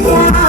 No.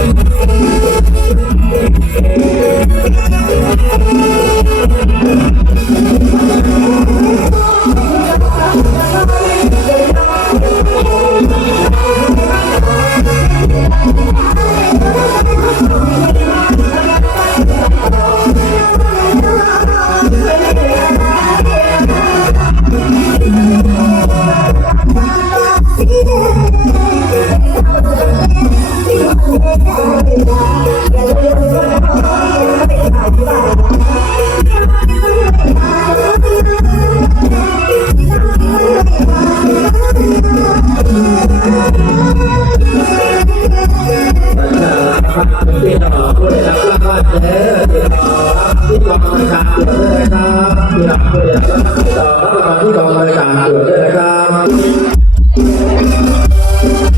Oh, ที่ต่อผู้ได้รับรางวัลเด้อที่ต่อที่กองบริการตรวจด้วยนะครับที่หลังผู้ได้รับรางวัลที่ต่อรับรางวัลที่กองบริการตรวจด้วยนะครับ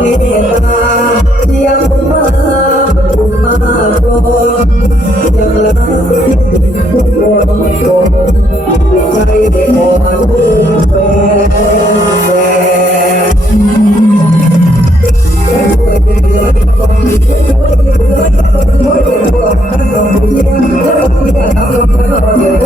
เมตตาเรียกมาบุญมาคนยังรักรวมคนใจได้หมดแฟนแฟนด้วยเดือนคนด้วยเดือนคนด้วยเดือนคนนั่งลงเยี่ยมนั่งลงเยี่ยมนั่งลงนั่งลง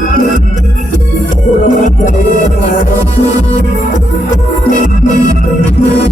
Thank you.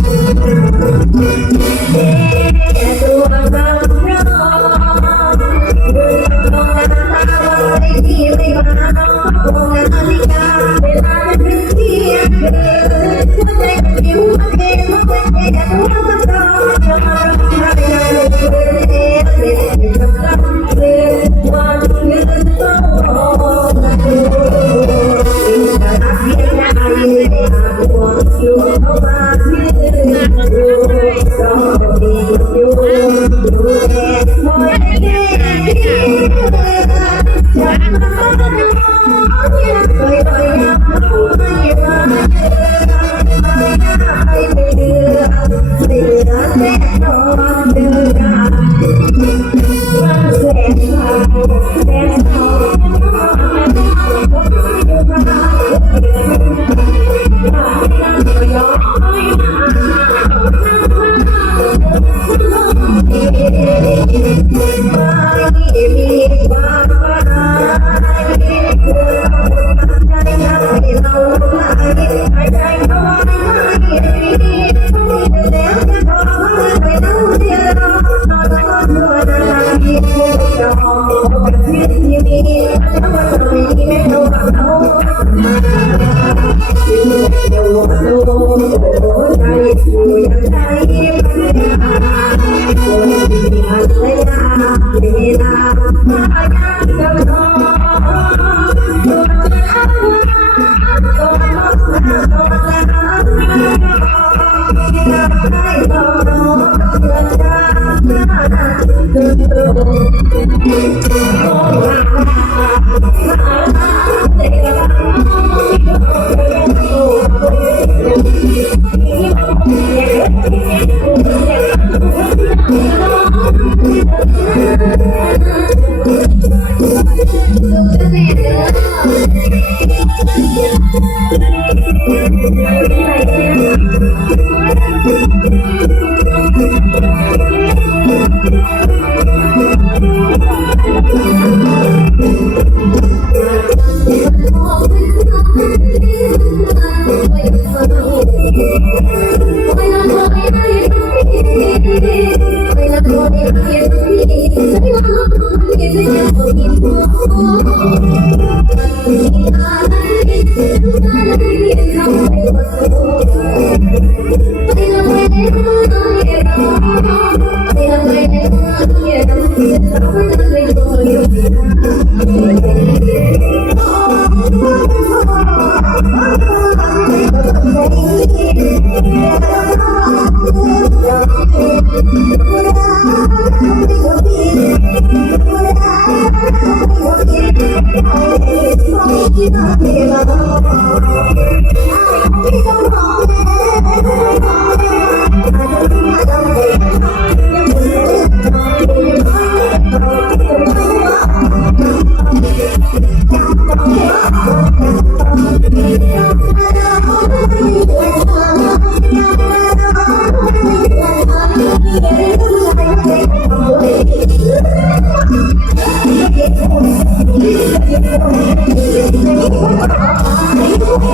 เวลาเวลามายังไ Oh, ที่เธอเปลี่ยนมาที่ต้องรอ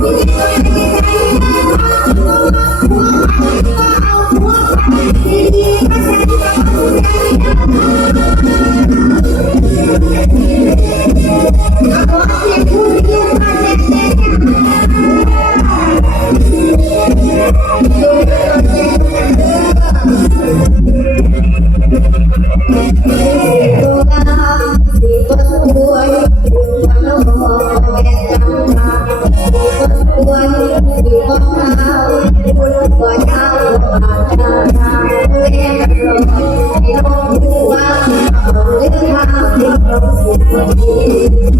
Thank you. Oh,